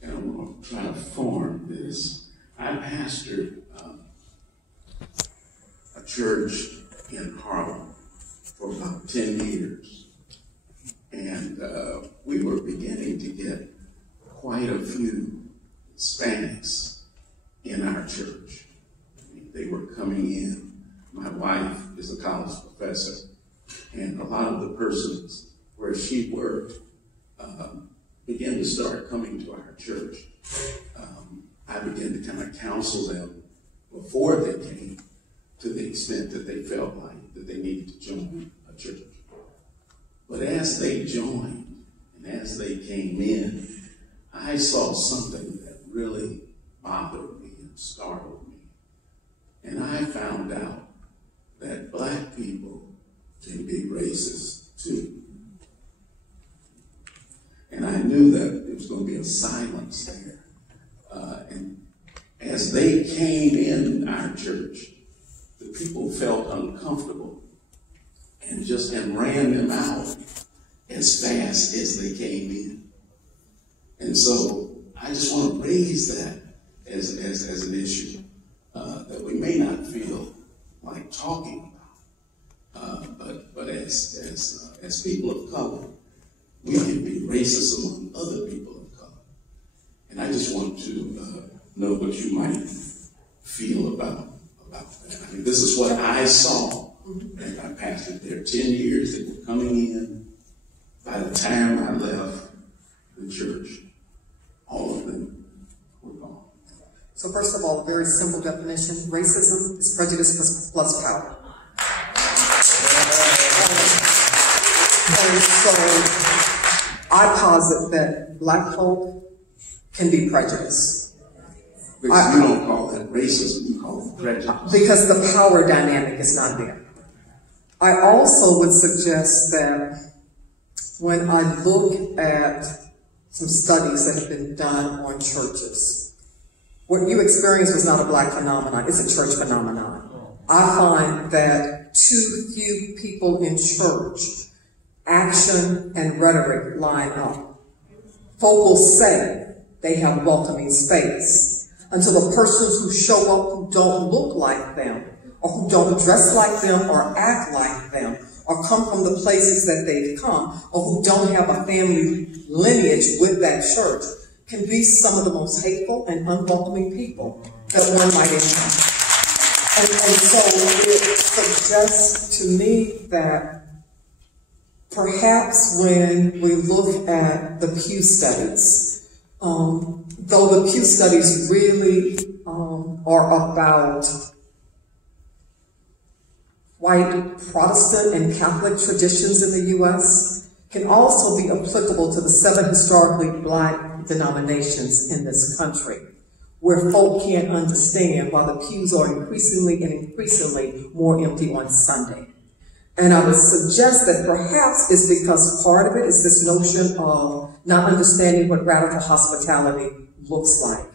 And I'm going to try to form this. I pastored a church in Harlem for about 10 years. And we were beginning to get quite a few Hispanics in our church. I mean, they were coming in. My wife is a college professor, and a lot of the persons where she worked began to start coming to our church. I began to kind of counsel them before they came, to the extent that they felt like that they needed to join a church. But as they joined and as they came in, I saw something that really bothered me and startled me. And I found out that black people can be racist too. And I knew that there was going to be a silence there. And as they came in our church, the people felt uncomfortable and ran them out as fast as they came in. And so I just want to raise that as an issue that we may not feel like talking about, but as people of color, we can be racist among other people of color. And I just want to know what you might feel about that. I mean, this is what I saw. And I pastored there 10 years. They were coming in. By the time I left the church, all of them were gone. So first of all, a very simple definition. Racism is prejudice plus power. And so I posit that black folk can be prejudiced. Because you don't call that racism, you call it prejudice. Because the power dynamic is not there. I also would suggest that when I look at some studies that have been done on churches, what you experienced was not a black phenomenon, it's a church phenomenon. I find that too few people in church, action and rhetoric line up. Folk will say they have welcoming space until the persons who show up who don't look like them, or who don't dress like them or act like them, or come from the places that they've come, or who don't have a family lineage with that church, can be some of the most hateful and unwelcoming people that one might encounter. And so it suggests to me that perhaps when we look at the Pew Studies, though the Pew Studies really are about white Protestant and Catholic traditions in the U.S., can also be applicable to the 7 historically black denominations in this country, where folk can't understand why the pews are increasingly and increasingly more empty on Sunday. And I would suggest that perhaps it's because part of it is this notion of not understanding what radical hospitality looks like.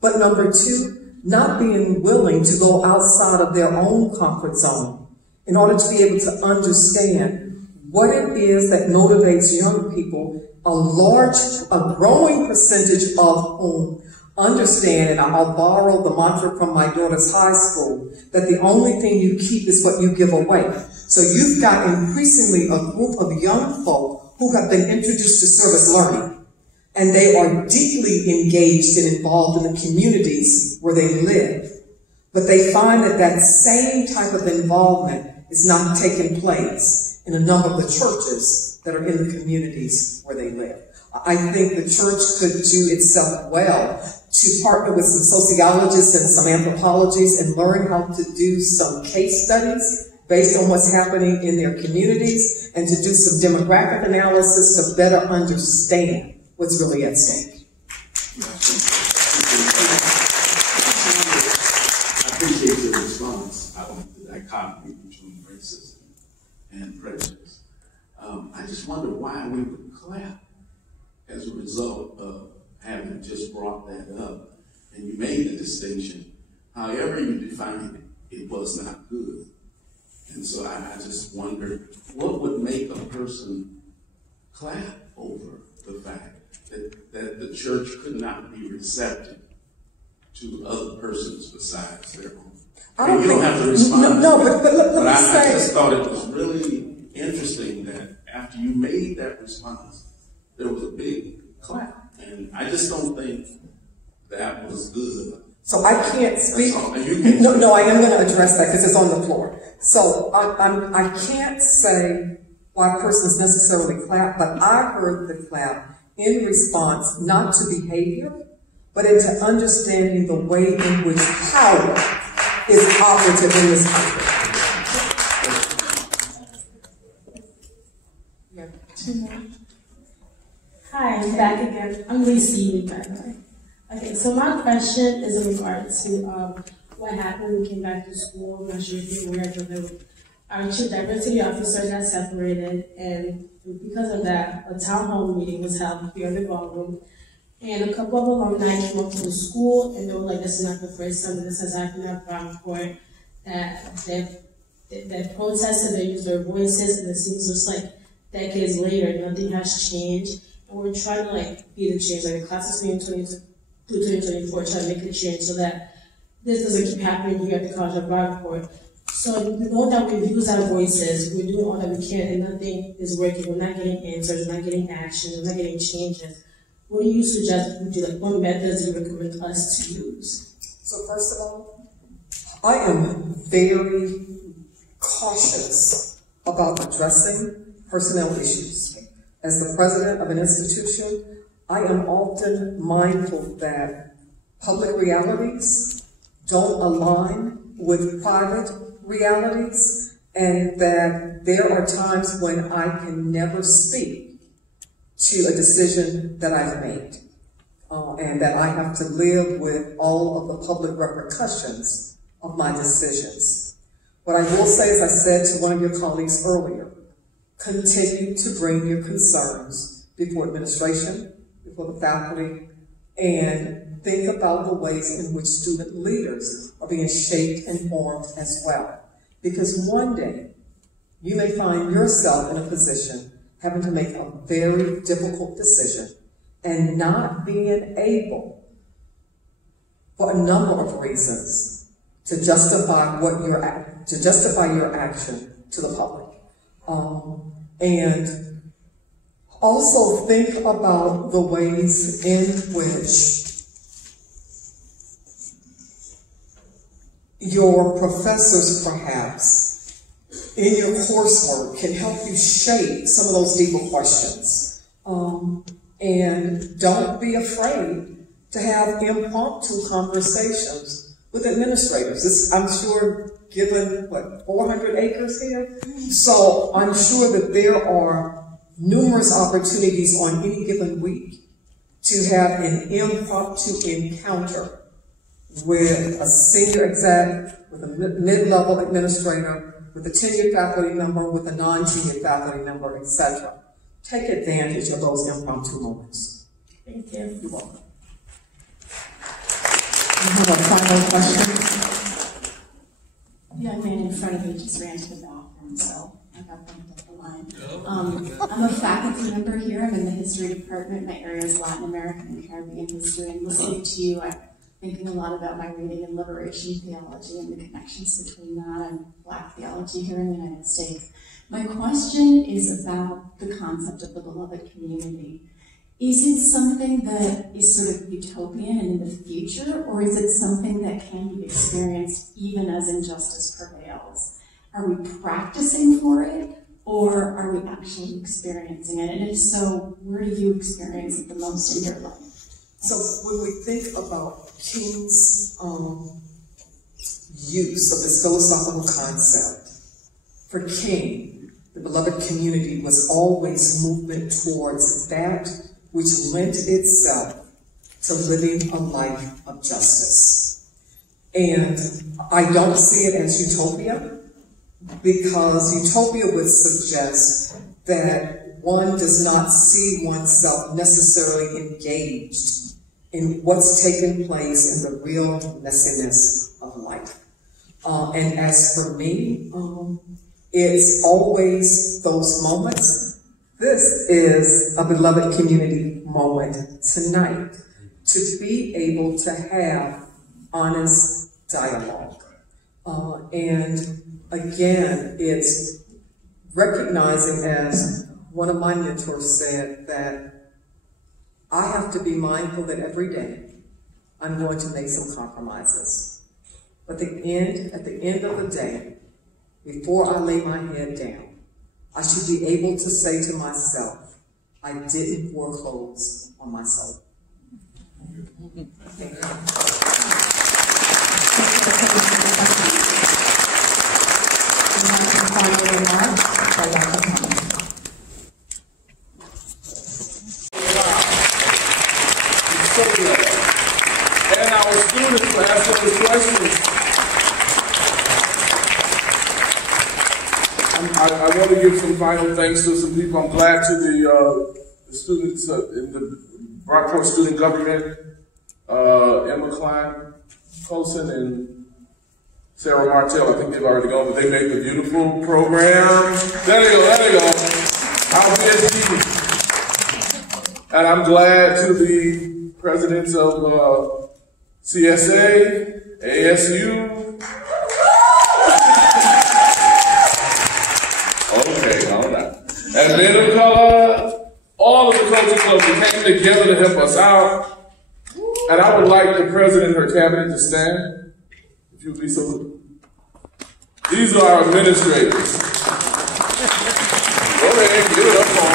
But number 2, not being willing to go outside of their own comfort zone in order to be able to understand what it is that motivates young people, a growing percentage of whom understand, and I'll borrow the mantra from my daughter's high school, that the only thing you keep is what you give away. So you've got increasingly a group of young folk who have been introduced to service learning, and they are deeply engaged and involved in the communities where they live. But they find that that same type of involvement is not taking place in a number of the churches that are in the communities where they live. I think the church could do itself well to partner with some sociologists and some anthropologists and learn how to do some case studies based on what's happening in their communities, and to do some demographic analysis to better understand what's really at stake. I appreciate your response on the dichotomy between racism and prejudice. I just wonder why we would clap as a result of having just brought that up. And you made the distinction. However you define it, it was not good. And so I just wonder, what would make a person clap over the fact that the church could not be receptive to other persons besides their own? And you don't have to respond. But I just thought it was really interesting that after you made that response, there was a big clap. And I just don't think that was good. So I can't speak. No, I am going to address that because it's on the floor. So I can't say why persons necessarily clap, but I heard the clap in response not to behavior, but into understanding the way in which power is operative in this country. Hi, I'm back again. I'm Lacey, by the way. Okay, so my question is in regard to what happened when we came back to school. I'm not sure if you're aware of it. Our chief diversity officer got separated, and because of that, a town hall meeting was held here in the ballroom. And a couple of alumni came up to the school, and they were like, "This is not the first time this has happened at Brownport." That protested, they used their voices, and it seems just like decades later, nothing has changed. And we're trying to be the change, like the class of 2024, trying to make a change so that this doesn't keep happening here at the College of Brownport. So we know that we've used our voices, we're doing all that we can, and nothing is working. We're not getting answers, we're not getting action, we're not getting changes. What do you suggest we do? What methods do you recommend us to use? So first of all, I am very cautious about addressing personnel issues. As the president of an institution, I am often mindful that public realities don't align with private realities, and that there are times when I can never speak to a decision that I've made, and that I have to live with all of the public repercussions of my decisions. What I will say, as I said to one of your colleagues earlier, continue to bring your concerns before administration, before the faculty, and think about the ways in which student leaders are being shaped and formed as well. Because one day, you may find yourself in a position having to make a very difficult decision and not being able, for a number of reasons, to justify your action to the public. And also think about the ways in which your professors, perhaps, in your coursework can help you shape some of those deeper questions. And don't be afraid to have impromptu conversations with administrators. I'm sure, given, 400 acres here? So I'm sure that there are numerous opportunities on any given week to have an impromptu encounter with a senior exec, with a mid-level administrator, with a tenured faculty member, with a non-tenured faculty member, etc. Take advantage of those impromptu moments. Thank you. You're welcome. You have a final question? The young man in front of me just ran to the bathroom, so I got bumped up the line. I'm a faculty member here. I'm in the history department. My area is Latin American and Caribbean history. And listening to you, I'm thinking a lot about my reading in liberation theology and the connections between that and Black theology here in the United States. My question is about the concept of the beloved community. Is it something that is sort of utopian and in the future, or is it something that can be experienced even as injustice prevails? Are we practicing for it, or are we actually experiencing it? And if so, where do you experience it the most in your life? So when we think about King's use of this philosophical concept, for King, the beloved community was always movement towards that which lent itself to living a life of justice. And I don't see it as utopia, because utopia would suggest that one does not see oneself necessarily engaged in what's taken place in the real messiness of life. And as for me, it's always those moments. This is a beloved community moment tonight, to be able to have honest dialogue. And again, it's recognizing, as one of my mentors said, that I have to be mindful that every day I'm going to make some compromises. But at the end of the day, before I lay my head down, I should be able to say to myself, I didn't foreclose on my soul. Thank you. And our students will ask some of the questions. I want to give some final thanks to some people. I'm glad to the students in the Rockport Student Government, Emma Klein, Colson, and Sarah Martell. I think they've already gone, but they made the beautiful program. There they go. Our PhD. And I'm glad to the presidents of CSA, ASU. Okay, all right. And Men of Color, all of the culture clubs that came together to help us out. And I would like the president and her cabinet to stand, if you would be so. These are our administrators. Go ahead, give it up for them.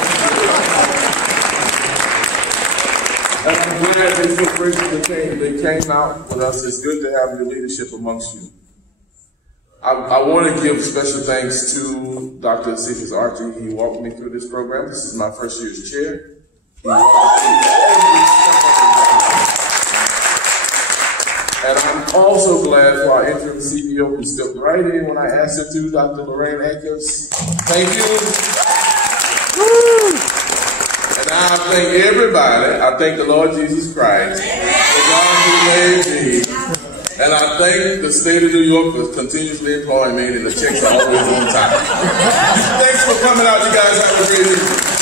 And I'm glad they so graciously they came out with us. It's good to have your leadership amongst you. I want to give special thanks to Dr. Cephas Archie. He walked me through this program. This is my first year as chair. He walked me through every step of the And I'm also glad for our interim CEO who stepped right in when I asked her to, Dr. Lorraine Akers. Thank you. Woo! And I thank everybody. I thank the Lord Jesus Christ, the God who made me. And I thank the state of New York for continuously employing me, and the checks are always on time. Thanks for coming out, you guys. Have a great evening.